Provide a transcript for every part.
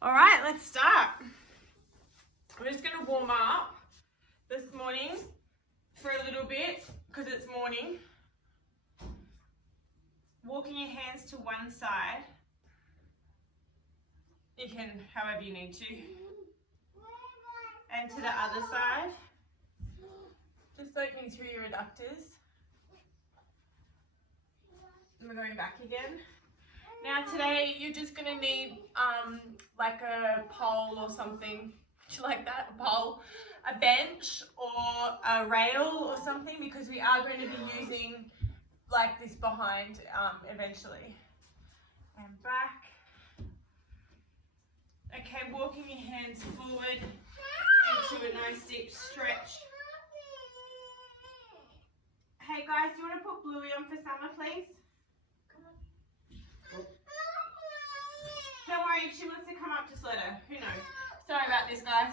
All right, let's start. We're just going to warm up this morning for a little bit because it's morning. Walking your hands to one side. You can, however you need to. And to the other side. Just opening through your adductors. And we're going back again. Now today you're just going to need like a pole or something. Do you like that? A pole, a bench or a rail or something, because we are going to be using like this behind eventually. And back. Okay, walking your hands forward into a nice deep stretch. Hey guys, do you want to put Bluey on for Summer, please? Don't worry, if she wants to come up, just let her. Who knows? Sorry about this, guys.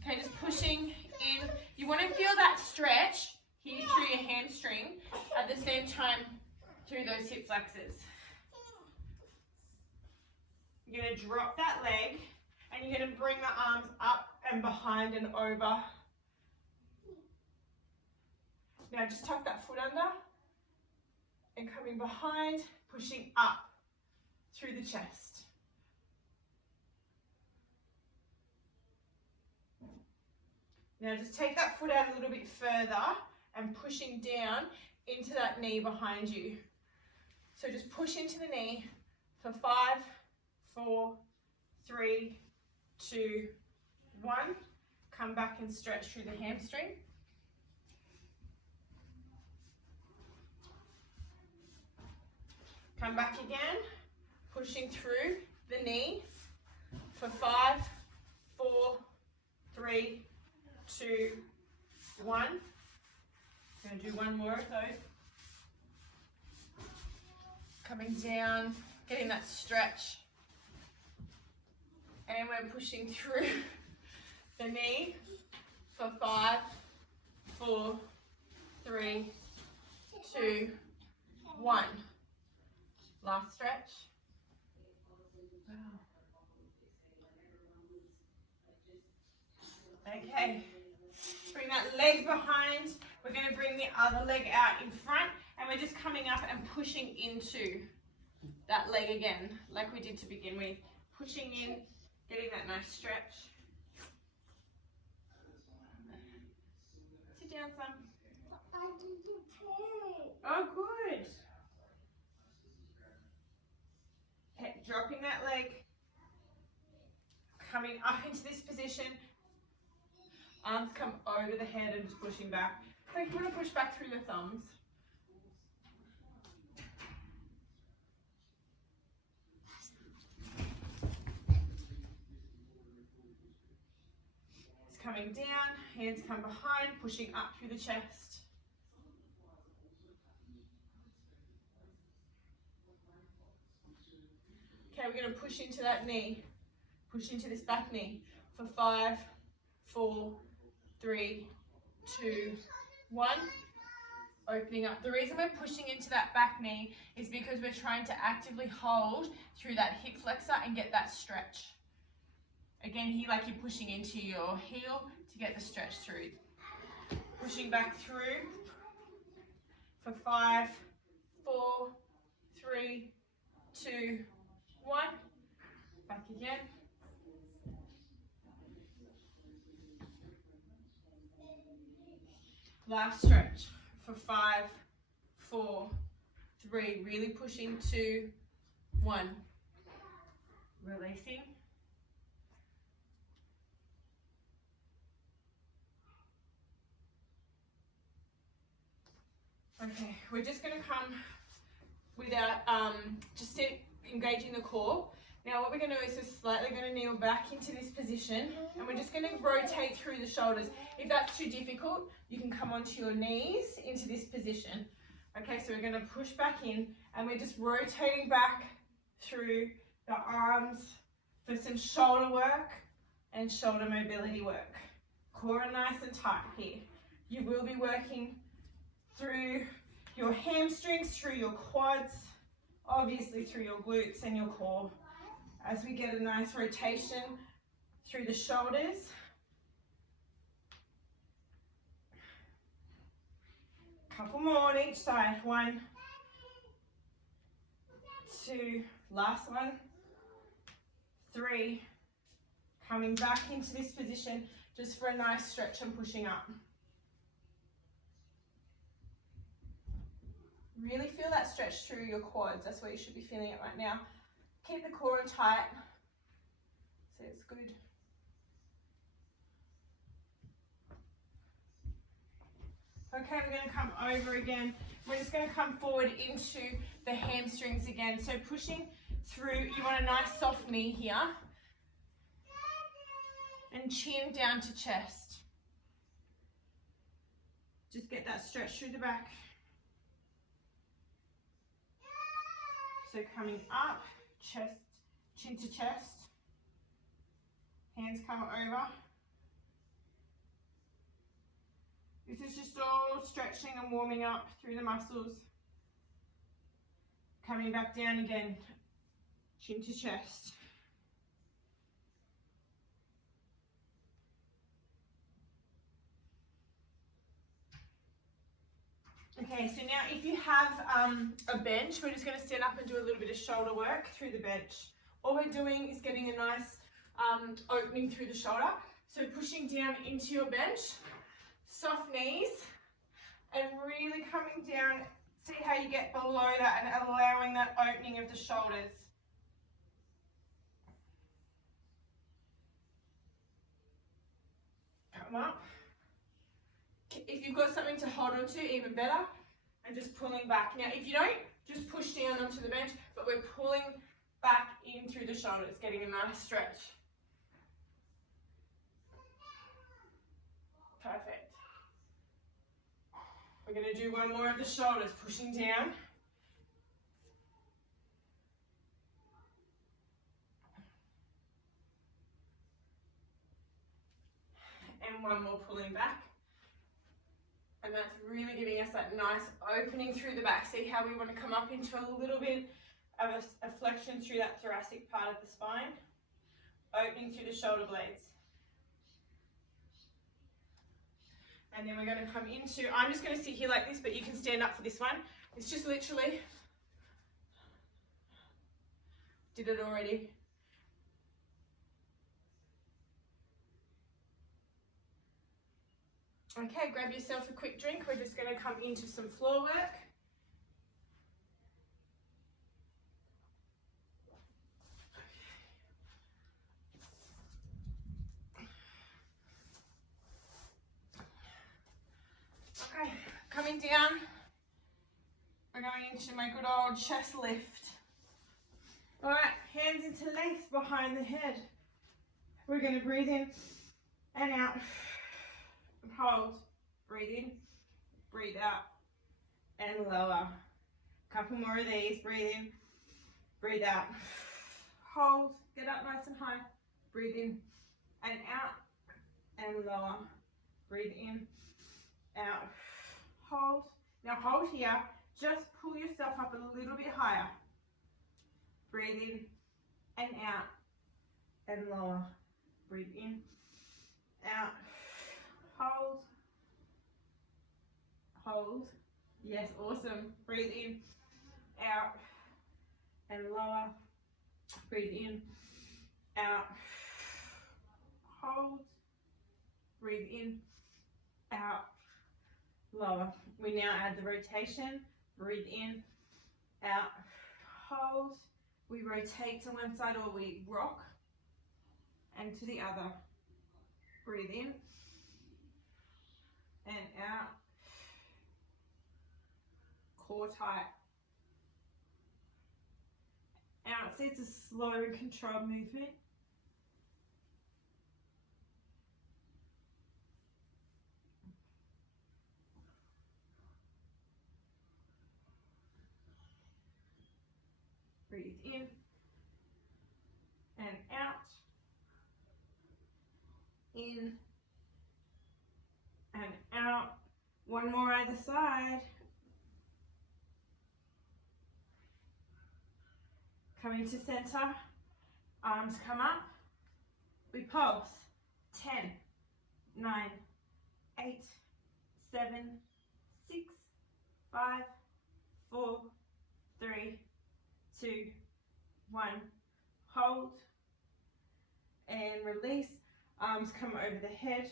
Okay, just pushing in. You want to feel that stretch here through your hamstring at the same time through those hip flexors. You're going to drop that leg and you're going to bring the arms up and behind and over. Now just tuck that foot under and coming behind, pushing up through the chest. Now just take that foot out a little bit further and pushing down into that knee behind you. So just push into the knee for 5, 4, 3, 2, 1. Come back and stretch through the hamstring. Come back again, pushing through the knee for 5, 4, 3, 2, 1. I'm going to do one more of those. Coming down, getting that stretch. And we're pushing through the knee for 5, 4, 3, 2, 1. Last stretch. Wow. Okay. Bring that leg behind. We're going to bring the other leg out in front, and we're just coming up and pushing into that leg again, like we did to begin with. Pushing in, getting that nice stretch. Sit down, son. Oh, good. Okay, dropping that leg, coming up into this position. Arms come over the head and just pushing back. So you want to push back through your thumbs. It's coming down, hands come behind, pushing up through the chest. Okay, we're going to push into that knee. Push into this back knee for 5, 4, 3, 2, 1. Opening up. The reason we're pushing into that back knee is because we're trying to actively hold through that hip flexor and get that stretch. Again, here like you're pushing into your heel to get the stretch through. Pushing back through for 5, 4, 3, 2, 1. Back again. Last stretch for 5, 4, 3. Really pushing, 2, 1. Releasing. Okay, we're just going to come without just engaging the core. Now what we're going to do is we're slightly going to kneel back into this position, and we're just going to rotate through the shoulders. If that's too difficult, you can come onto your knees into this position. Okay, so we're going to push back in, and we're just rotating back through the arms for some shoulder work and shoulder mobility work. Core are nice and tight here. You will be working through your hamstrings, through your quads, obviously through your glutes and your core as we get a nice rotation through the shoulders. Couple more on each side. 1, 2, last one, 3. Coming back into this position just for a nice stretch and pushing up. Really feel that stretch through your quads. That's where you should be feeling it right now. Keep the core tight, so it's good. Okay, we're going to come over again. We're just going to come forward into the hamstrings again. So pushing through, you want a nice soft knee here. And chin down to chest. Just get that stretch through the back. So coming up, chest, chin to chest. Hands come over. This is just all stretching and warming up through the muscles. Coming back down again, chin to chest. Okay, so now if you have a bench, we're just going to stand up and do a little bit of shoulder work through the bench. All we're doing is getting a nice opening through the shoulder. So pushing down into your bench, soft knees, and really coming down. See how you get below that and allowing that opening of the shoulders. Come up. If you've got something to hold on to, even better, and just pulling back. Now, if you don't, just push down onto the bench, but we're pulling back in through the shoulders, getting a nice stretch. Perfect. We're going to do one more of the shoulders, pushing down. And one more pulling back. And that's really giving us that nice opening through the back. See how we want to come up into a little bit of a flexion through that thoracic part of the spine. Opening through the shoulder blades. And then we're going to come into, I'm just going to sit here like this, but you can stand up for this one. It's just literally, did it already. Okay, grab yourself a quick drink. We're just going to come into some floor work. Okay, coming down, we're going into my good old chest lift. All right, hands into legs behind the head. We're going to breathe in and out. Hold, breathe in, breathe out, and lower. Couple more of these, breathe in, breathe out. Hold, get up nice and high, breathe in and out, and lower. Breathe in, out, hold. Now hold here, just pull yourself up a little bit higher. Breathe in and out, and lower. Breathe in, out. Hold, hold, yes, awesome. Breathe in, out, and lower. Breathe in, out, hold, breathe in, out, lower. We now add the rotation. Breathe in, out, hold. We rotate to one side or we rock, and to the other. Breathe in and out. Core tight. Out. See, it's a slow and controlled movement. Breathe in and out. In and out. One more either side. Coming to center. Arms come up. We pulse. 10, 9, 8, 7, 6, 5, 4, 3, 2, 1. Hold and release. Arms come over the head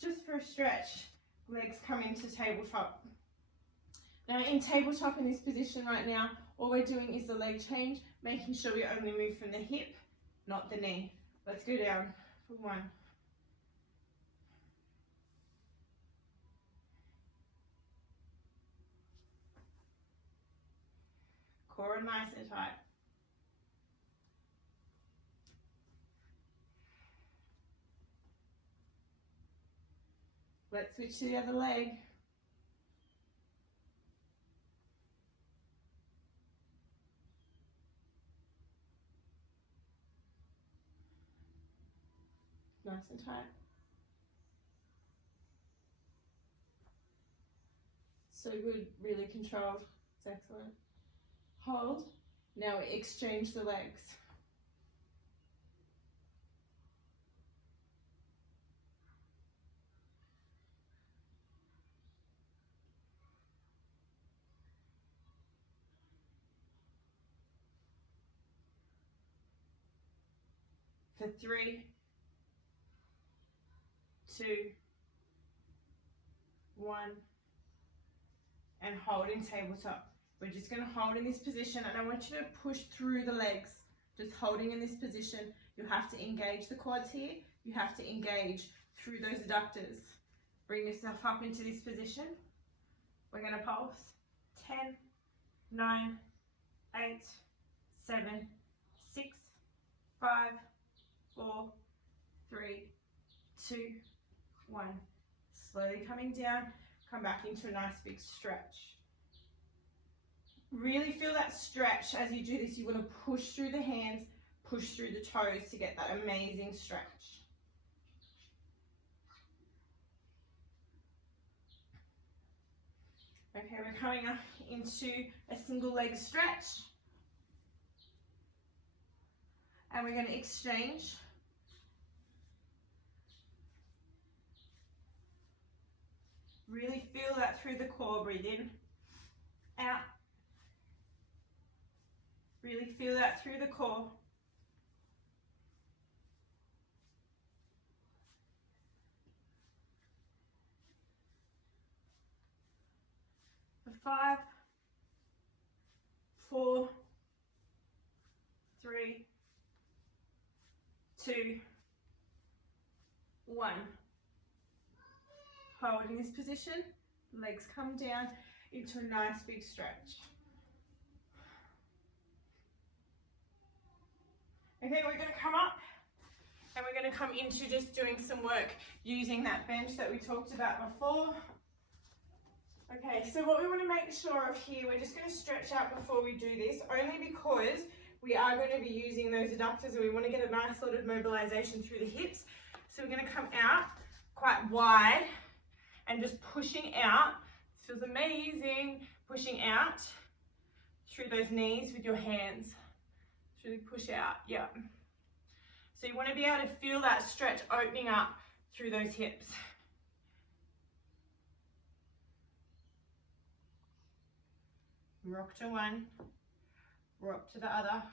just for a stretch. Legs come into tabletop. Now in tabletop, in this position right now, all we're doing is the leg change, making sure we only move from the hip, not the knee. Let's go down for 1. Core nice and tight. Let's switch to the other leg. Nice and tight. So good, really controlled. It's excellent. Hold. Now we exchange the legs. For 3, 2, 1, and hold in tabletop. We're just going to hold in this position, and I want you to push through the legs. Just holding in this position. You have to engage the quads here. You have to engage through those adductors. Bring yourself up into this position. We're going to pulse. 10, 9, 8, 7, 6, 5, 4, 3, 2, 1. Slowly coming down. Come back into a nice big stretch. Really feel that stretch as you do this. You want to push through the hands, push through the toes to get that amazing stretch. Okay, we're coming up into a single leg stretch. And we're going to exchange. Really feel that through the core. Breathe in, out. Really feel that through the core. For 5, 4, 3, 2, 1. Hold in this position. Legs come down into a nice big stretch. Okay, we're going to come up and we're going to come into just doing some work using that bench that we talked about before. Okay, so what we want to make sure of here, we're just going to stretch out before we do this, only because we are going to be using those adductors and we want to get a nice lot of mobilization through the hips. So we're going to come out quite wide and just pushing out. This feels amazing. Pushing out through those knees with your hands. Really push out, yeah. So you want to be able to feel that stretch opening up through those hips. Rock to one, rock to the other.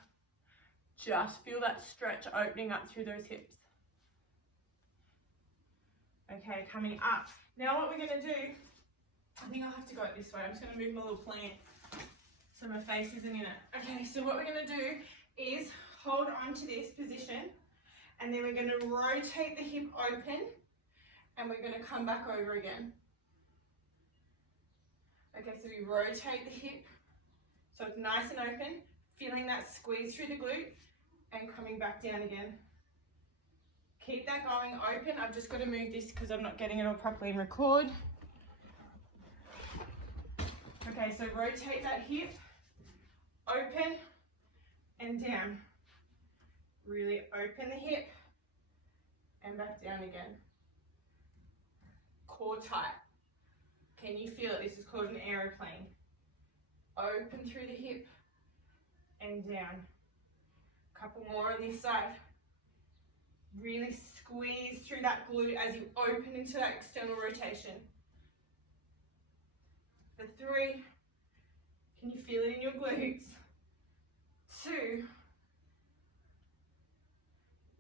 Just feel that stretch opening up through those hips. Okay, coming up. Now what we're going to do, I think I'll have to go this way. I'm just going to move my little plant so my face isn't in it. Okay, so what we're going to do is hold on to this position, and then we're going to rotate the hip open, and we're going to come back over again. Okay, so we rotate the hip so it's nice and open, feeling that squeeze through the glute, and coming back down again. Keep that going open. I've just got to move this because I'm not getting it all properly in record. Okay, so rotate that hip, open and down. Really open the hip and back down again. Core tight. Can you feel it? This is called an aeroplane. Open through the hip and down. Couple more on this side. Really squeeze through that glute as you open into that external rotation. For 3, can you feel it in your glutes? 2,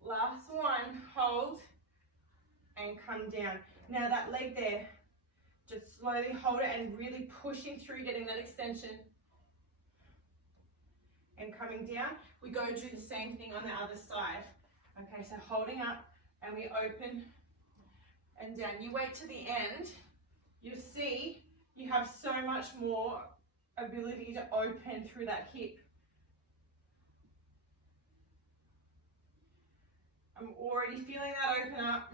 last one, hold, and come down. Now that leg there, just slowly hold it and really pushing through, getting that extension. And coming down, we go and do the same thing on the other side. Okay, so holding up, and we open and down. You wait to the end, you'll see you have so much more ability to open through that hip. I'm already feeling that open up.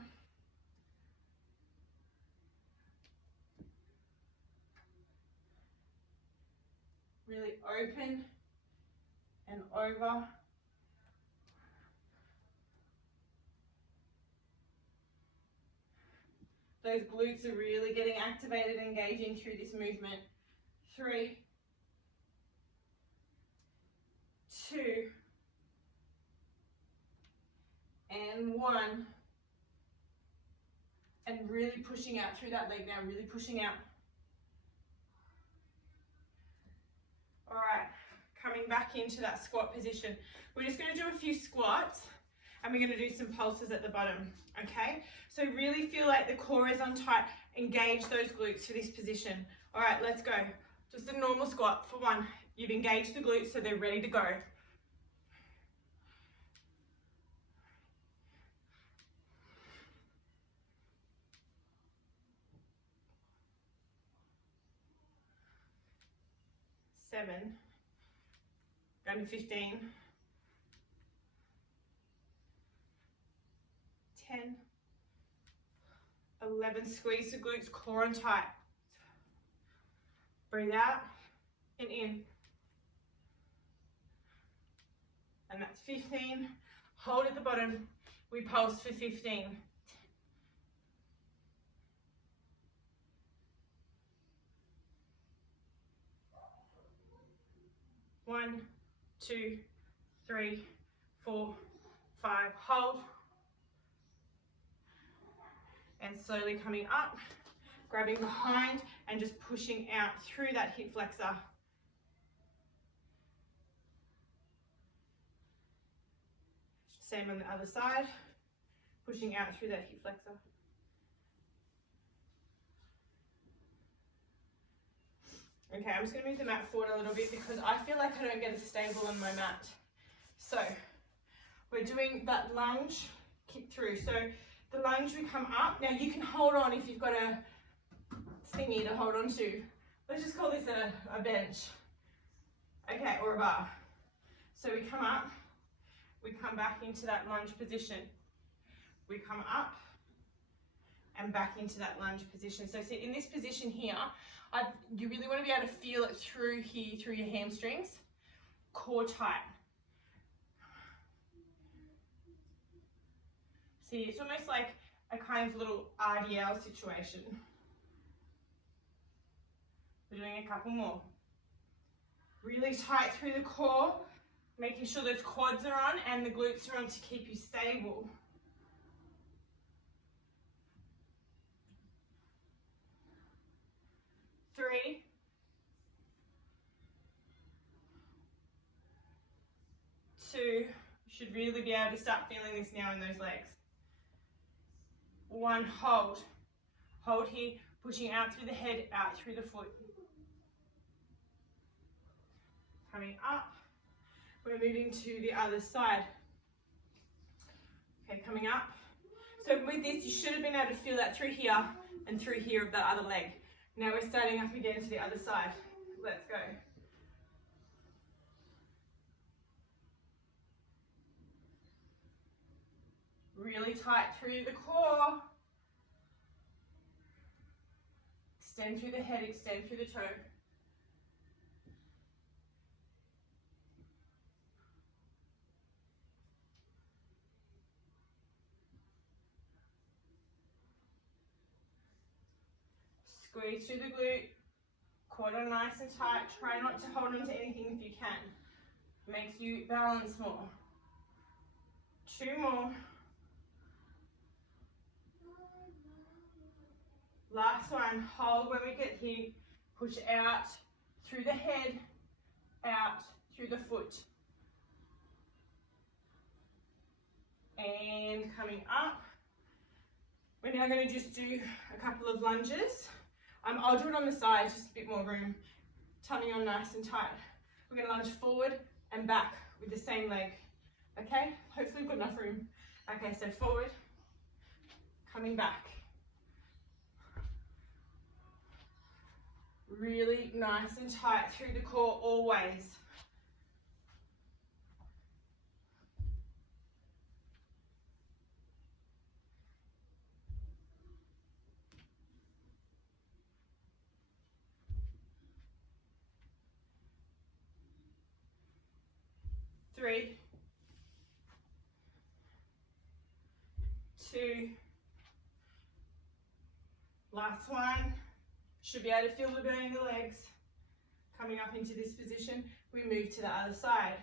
Really open and over. Those glutes are really getting activated, engaging through this movement. 3, 2, and 1. And really pushing out through that leg now, really pushing out. All right, coming back into that squat position. We're just going to do a few squats, and we're going to do some pulses at the bottom, okay? So really feel like the core is on tight. Engage those glutes for this position. All right, let's go. Just a normal squat for 1. You've engaged the glutes, so they're ready to go. Seven, going to 15, 10, 11, squeeze the glutes, core on tight. Breathe out and in. And that's 15. Hold at the bottom. We pulse for 15. 1, 2, 3, 4, 5. Hold. And slowly coming up, grabbing behind and just pushing out through that hip flexor. Same on the other side, pushing out through that hip flexor. Okay, I'm just going to move the mat forward a little bit because I feel like I don't get as stable on my mat. So we're doing that lunge, kick through. So the lunge, we come up. Now you can hold on if you've got a thingy to hold on to. Let's just call this a bench. Okay, or a bar. So we come up, we come back into that lunge position. We come up and back into that lunge position. So see, in this position here, you really want to be able to feel it through here, through your hamstrings, core tight. See, it's almost like a kind of little RDL situation. We're doing a couple more. Really tight through the core, making sure those quads are on and the glutes are on to keep you stable. Three. 2. You should really be able to start feeling this now in those legs. 1, hold. Hold here, pushing out through the head, out through the foot. Coming up, we're moving to the other side. Okay, coming up. So with this, you should have been able to feel that through here and through here of the other leg. Now we're starting up again to the other side. Let's go. Really tight through the core. Extend through the head, extend through the toe. Squeeze through the glute, quad on nice and tight. Try not to hold on to anything if you can. Makes you balance more. 2 more. Last one. Hold when we get here. Push out through the head, out through the foot. And coming up. We're now going to just do a couple of lunges. I'll do it on the side, just a bit more room. Tummy on nice and tight. We're going to lunge forward and back with the same leg. Okay? Hopefully we've got enough room. Okay, so forward, coming back. Really nice and tight through the core always. Three, 2, last one. Should be able to feel the burn in the legs. Coming up into this position, we move to the other side.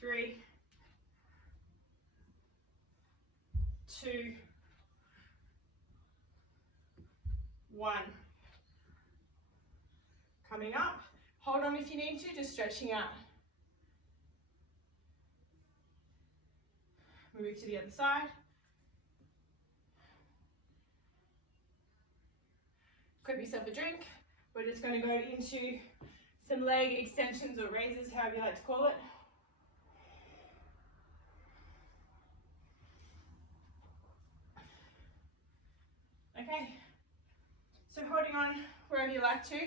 Three, 2, 1. Coming up. Hold on if you need to, just stretching out. Move to the other side. Grab yourself a drink. We're just going to go into some leg extensions or raises, however you like to call it. Okay, so holding on wherever you like to,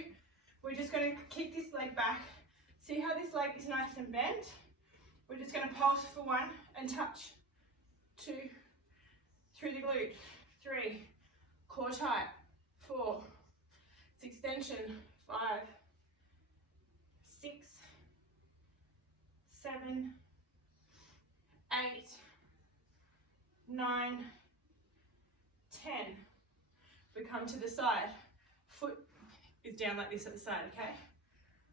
we're just going to kick this leg back. See how this leg is nice and bent? We're just going to pulse for 1 and touch. 2, through the glute. 3, core tight. 4, it's extension. 5, 6, 7, 8, 9, 10. We come to the side. Foot is down like this at the side, okay?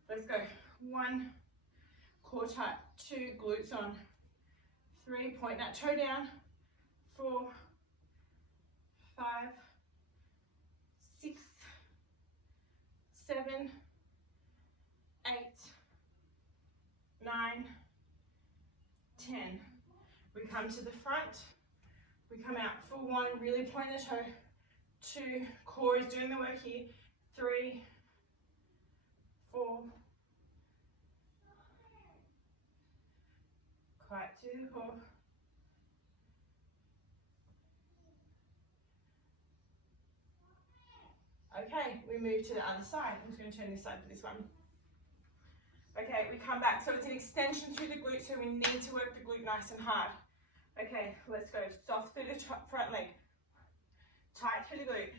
Let's go. 1, core tight. 2, glutes on. 3, point that toe down. 4, 5, 6, 7, 8, 9, 10. We come to the front. We come out for 1, really point the toe. 2, core is doing the work here. 3, 4, quiet to the core. Okay, we move to the other side. I'm just going to turn this side for this one. Okay, we come back. So it's an extension through the glute, so we need to work the glute nice and hard. Okay, let's go. Soft through the front leg. Tight through the glute.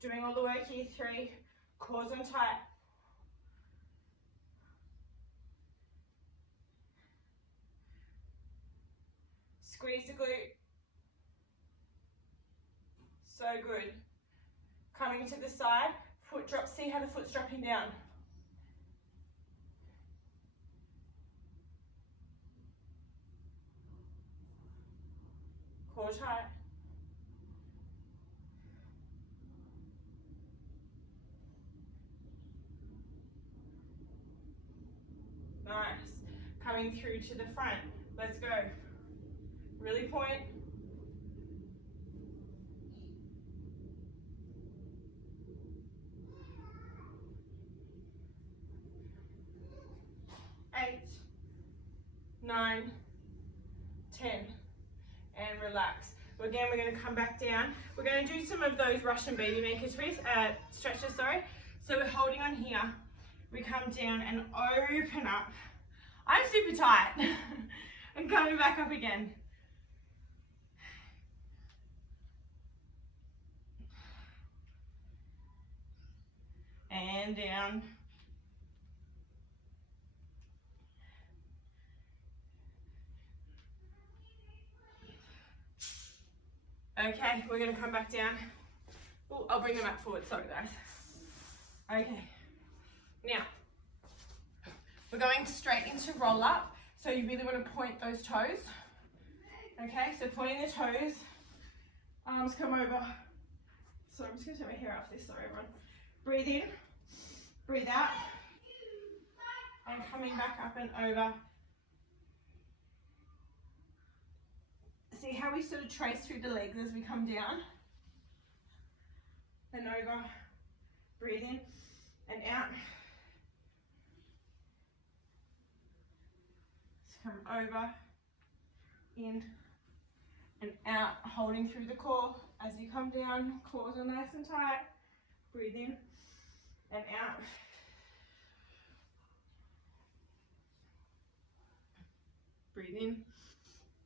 Doing all the work here. 3, cores on tight. Squeeze the glute. So good. Coming to the side, foot drop. See how the foot's dropping down. Core tight. Nice. Coming through to the front. Let's go. Really point. 8, 9, 10, and relax. Again, we're going to come back down. We're going to do some of those Russian baby makers stretches, sorry. So we're holding on here. We come down and open up. I'm super tight. And coming back up again. and down. Okay, we're going to come back down. Oh, I'll bring them back forward, sorry guys. Okay, now we're going straight into roll up, so you really want to point those toes. Okay, so pointing the toes, arms come over. So I'm just going to take my hair off this, sorry everyone. Breathe in, breathe out, and coming back up and over. See how we sort of trace through the legs as we come down? And over, breathe in and out. Come over, in and out, holding through the core as you come down. Cores are nice and tight. Breathe in and out. Breathe in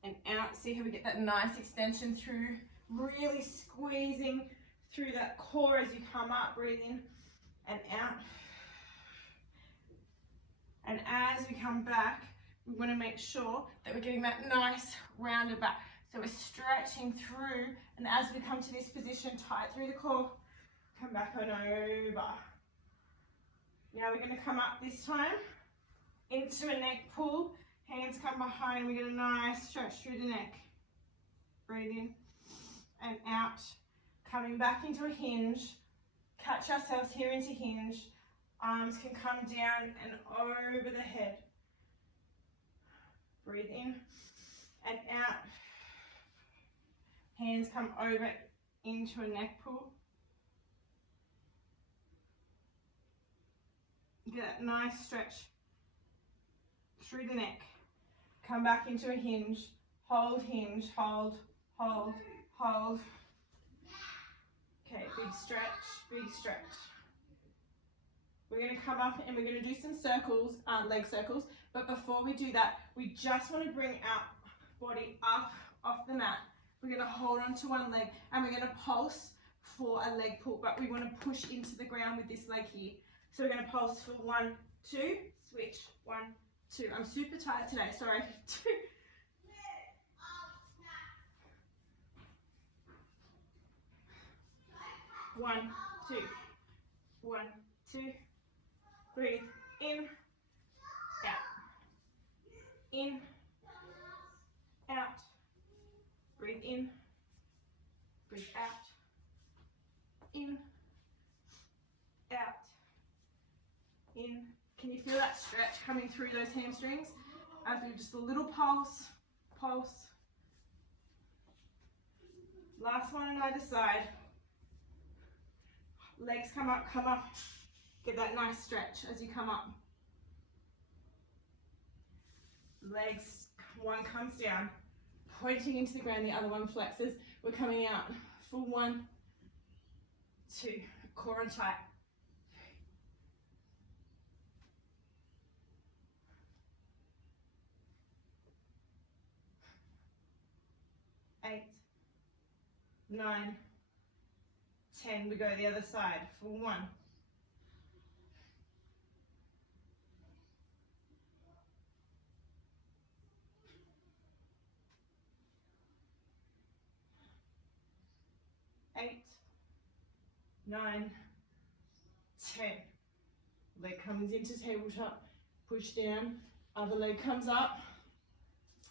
and out. See how we get that nice extension through, really squeezing through that core as you come up. Breathe in and out. And as we come back, we want to make sure that we're getting that nice rounded back. So we're stretching through, and as we come to this position, tight through the core, come back on over. Now we're going to come up this time into a neck pull. Hands come behind, we get a nice stretch through the neck. Breathe in and out. Coming back into a hinge. Catch ourselves here into hinge. Arms can come down and over the head. Breathe in and out. Hands come over into a neck pull. Get that nice stretch through the neck. Come back into a hinge. Hold hinge, hold, hold, hold. Okay, big stretch, big stretch. We're going to come up and we're going to do some circles, leg circles. But before we do that, we just want to bring our body up off the mat. We're going to hold on to one leg and we're going to pulse for a leg pull, but we want to push into the ground with this leg here. So we're going to pulse for 1, 2, switch, 1, 2. I'm super tired today, sorry. 2. 1, 2, 1, 2. Breathe in, out, in, out. Breathe in, breathe out, in, out, in. Can you feel that stretch coming through those hamstrings? As we just a little pulse, pulse. Last one on either side. Legs come up, come up. Get that nice stretch as you come up. Legs, one comes down, pointing into the ground, the other one flexes. We're coming out for 1, 2, core and tight. 8, 9, 10. We go the other side for 1. 8, 9, 10. Leg comes into tabletop, push down, other leg comes up,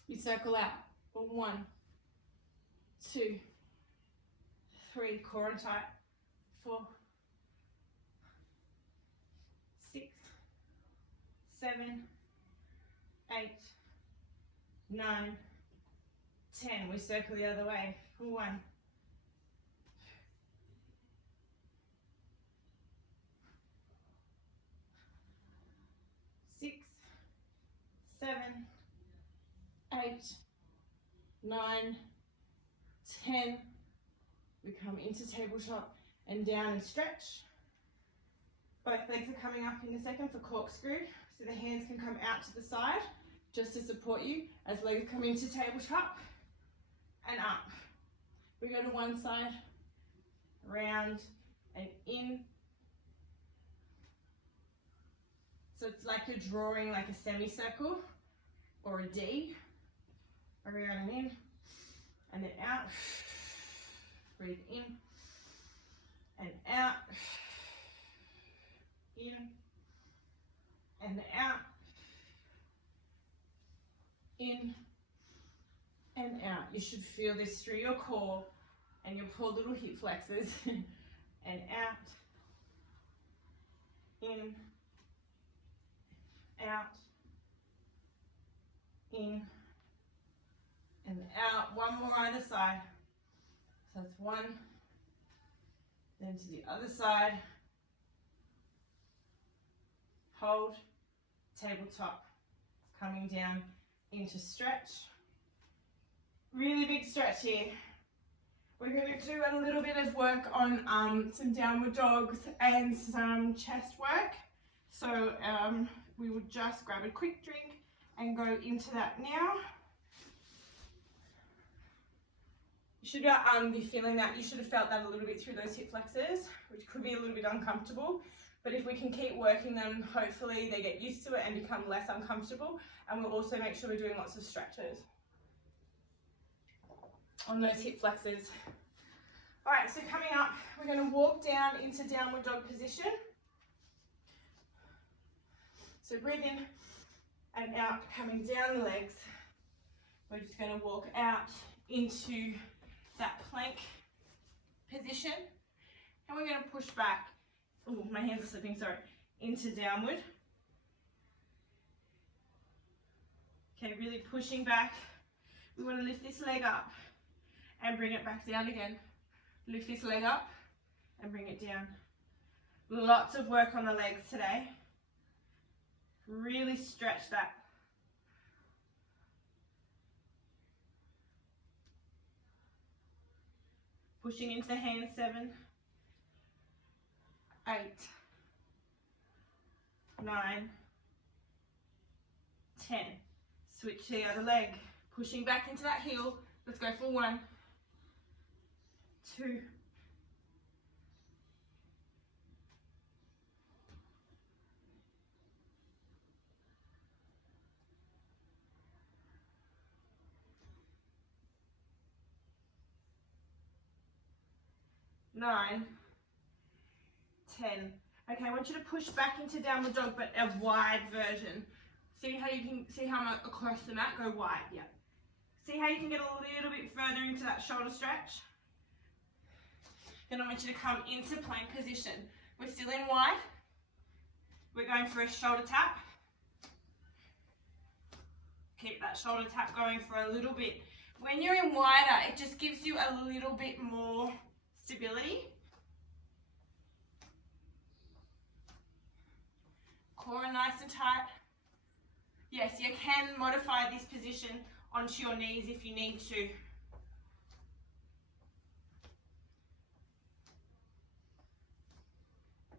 you circle out for 1, 2, 3, core and tight, 4, 6, 7, 8, 9, 10. We circle the other way for 1, 6, 7, 8, 9, 10. We come into tabletop and down and stretch. Both legs are coming up in a second for corkscrew, so the hands can come out to the side just to support you as legs come into tabletop and up. We go to one side, round and in, it's like you're drawing like a semicircle or a D. Around and in, and then out. Breathe in and out. In and out. In and out. You should feel this through your core and your poor little hip flexors. And out. In. Out. In. And out. One more either side. So that's one. Then to the other side. Hold. Tabletop. Coming down into stretch. Really big stretch here. We're going to do a little bit of work on some downward dogs and some chest work. So we would just grab a quick drink and go into that now. You should be feeling that. You should have felt that a little bit through those hip flexors, which could be a little bit uncomfortable. But if we can keep working them, hopefully they get used to it and become less uncomfortable. And we'll also make sure we're doing lots of stretches on those hip flexors. All right, so coming up, we're going to walk down into downward dog position. So breathe in and out, coming down the legs. We're just going to walk out into that plank position. And we're going to push back. Oh, my hands are slipping, sorry. Into downward. Okay, really pushing back. We want to lift this leg up and bring it back down again. Lift this leg up and bring it down. Lots of work on the legs today. Really stretch that. Pushing into the hands, 7, 8, 9, 10. Switch to the other leg. Pushing back into that heel. Let's go for 1, 2, 9, 10. Okay, I want you to push back into downward dog, but a wide version. See how you can see how I'm across the mat, go wide, yeah. See how you can get a little bit further into that shoulder stretch? Then I want you to come into plank position. We're still in wide. We're going for a shoulder tap. Keep that shoulder tap going for a little bit. When you're in wider, it just gives you a little bit more stability. Core nice and tight. Yes, you can modify this position onto your knees if you need to.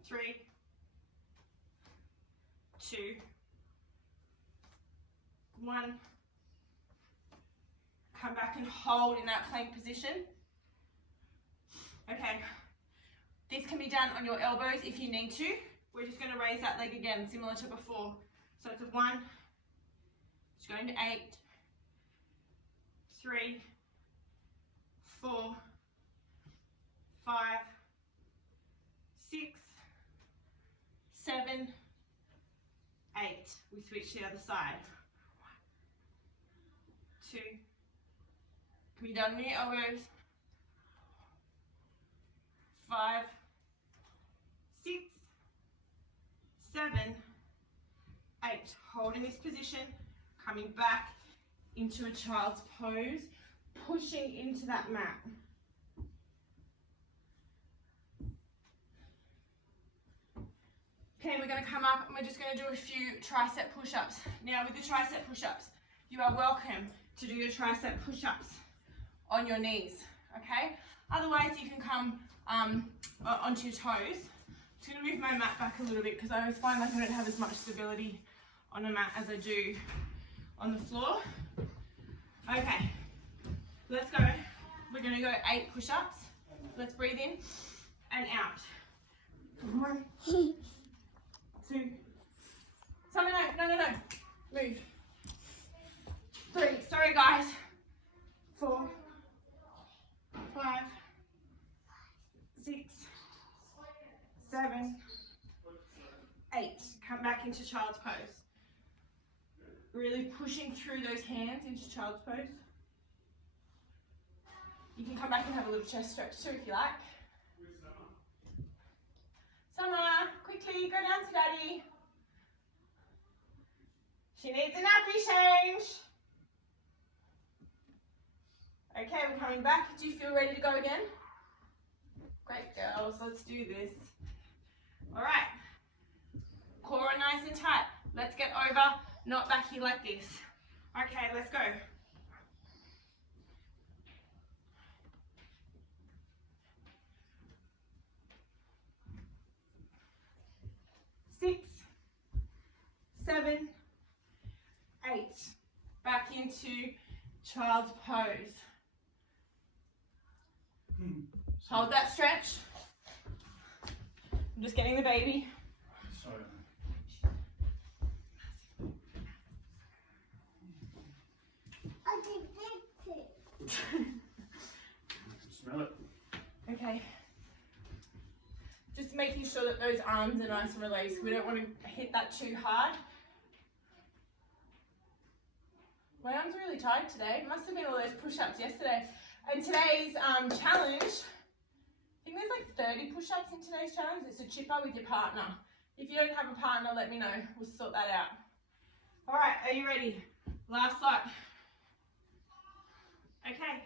Three, 2, 1. Come back and hold in that plank position. Okay, this can be done on your elbows if you need to. We're just going to raise that leg again, similar to before. So it's a 1, it's going to 8, 3, 4, 5, 6, 7, 8. We switch to the other side. 1, 2. Can be done with your elbows. 5, 6, 7, 8. Holding this position, coming back into a child's pose, pushing into that mat. Okay, we're going to come up and we're just going to do a few tricep push-ups. Now with the tricep push-ups, you are welcome to do your tricep push-ups on your knees, okay? Otherwise you can come onto your toes. I'm just going to move my mat back a little bit because I always find like I don't have as much stability on a mat as I do on the floor. Okay, let's go. We're going to go 8 push-ups. Let's breathe in and out. 1, 2, 7, 8. Come back into child's pose. Really pushing through those hands into child's pose. You can come back and have a little chest stretch too if you like. Summer, quickly go down to daddy. She needs a nappy change. Okay, we're coming back. Do you feel ready to go again? Great girls, let's do this. All right, core nice and tight. Let's get over, not back here like this. Okay, let's go. Six, 7, 8. Back into child's pose. Hold that stretch. I'm just getting the baby. Sorry. Smell it. Okay. Just making sure that those arms are nice and released. We don't want to hit that too hard. My arms are really tired today. Must have been all those push-ups yesterday. And today's challenge, I think there's like 30 push-ups in today's challenge. It's a chipper with your partner. If you don't have a partner, let me know. We'll sort that out. All right, are you ready? Last lot. Okay,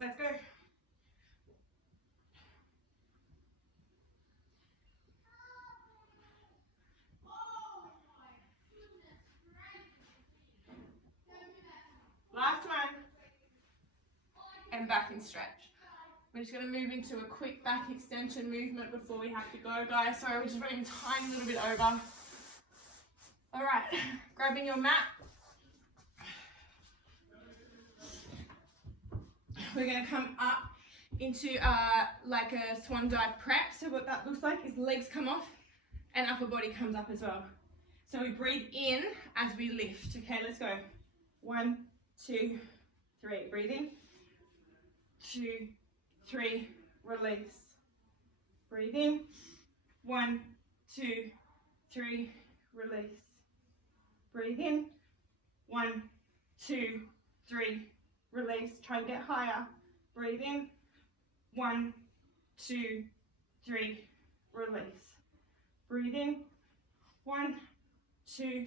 let's go. Last one. And back and stretch. We're just going to move into a quick back extension movement before we have to go, guys. Sorry, we're just running a tiny little bit over. All right, grabbing your mat. We're going to come up into like a swan dive prep. So what that looks like is legs come off and upper body comes up as well. So we breathe in as we lift. Okay, let's go. 1, 2, 3. Breathe in. 2, 3. Release. Breathe in. 1, 2, 3. Release. Breathe in. 1, 2, 3. Release. Try and get higher. Breathe in. 1, 2, 3. Release. Breathe in. 1, 2,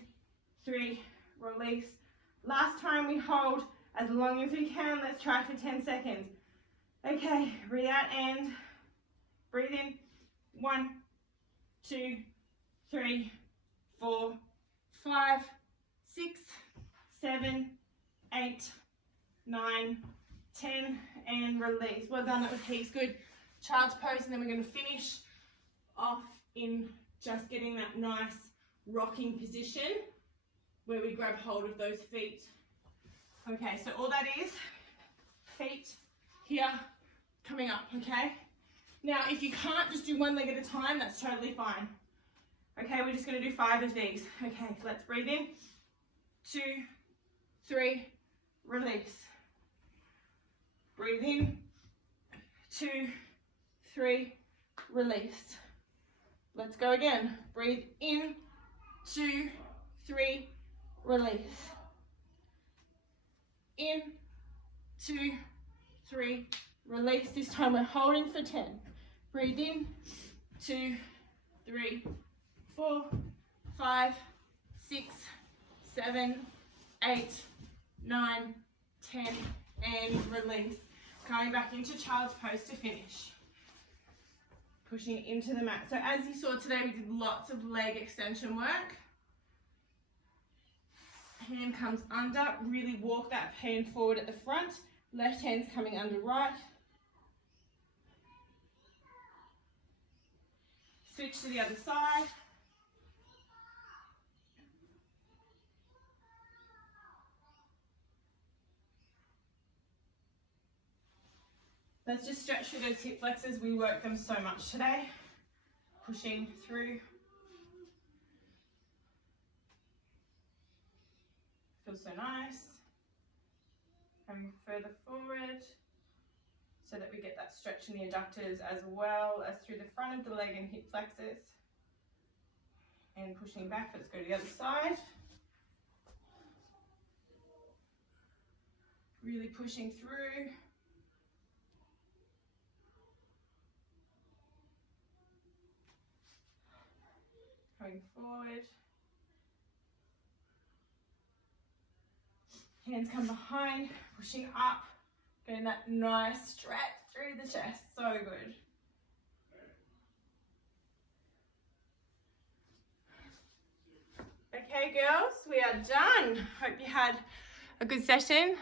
3. Release. Last time we hold as long as we can. Let's try for 10 seconds. Okay, breathe out and breathe in. 1, 2, 3, 4, 5, 6, 7, 8, 9, 10, and release. Well done, that was heaps good. Child's pose, and then we're going to finish off in just getting that nice rocking position where we grab hold of those feet. Okay, so all that is, feet here, coming up, okay? Now, if you can't just do one leg at a time, that's totally fine. Okay, we're just going to do 5 of these. Okay, let's breathe in. 2, 3, release. Breathe in. 2, 3, release. Let's go again. Breathe in. 2, 3, release. In. 2, 3, release. This time we're holding for 10. Breathe in. 2, 3, 4, 5, 6, 7, 8, 9, 10, and release. Coming back into child's pose to finish. Pushing into the mat. So as you saw today, we did lots of leg extension work. Hand comes under, really walk that hand forward at the front. Left hand's coming under right. Switch to the other side. Let's just stretch through those hip flexors. We work them so much today. Pushing through. Feels so nice. Coming further forward. so that we get that stretch in the adductors as well as through the front of the leg and hip flexors. And pushing back, let's go to the other side. Really pushing through. Coming forward. Hands come behind, pushing up, getting that nice stretch through the chest. So good. Okay, girls, we are done. Hope you had a good session.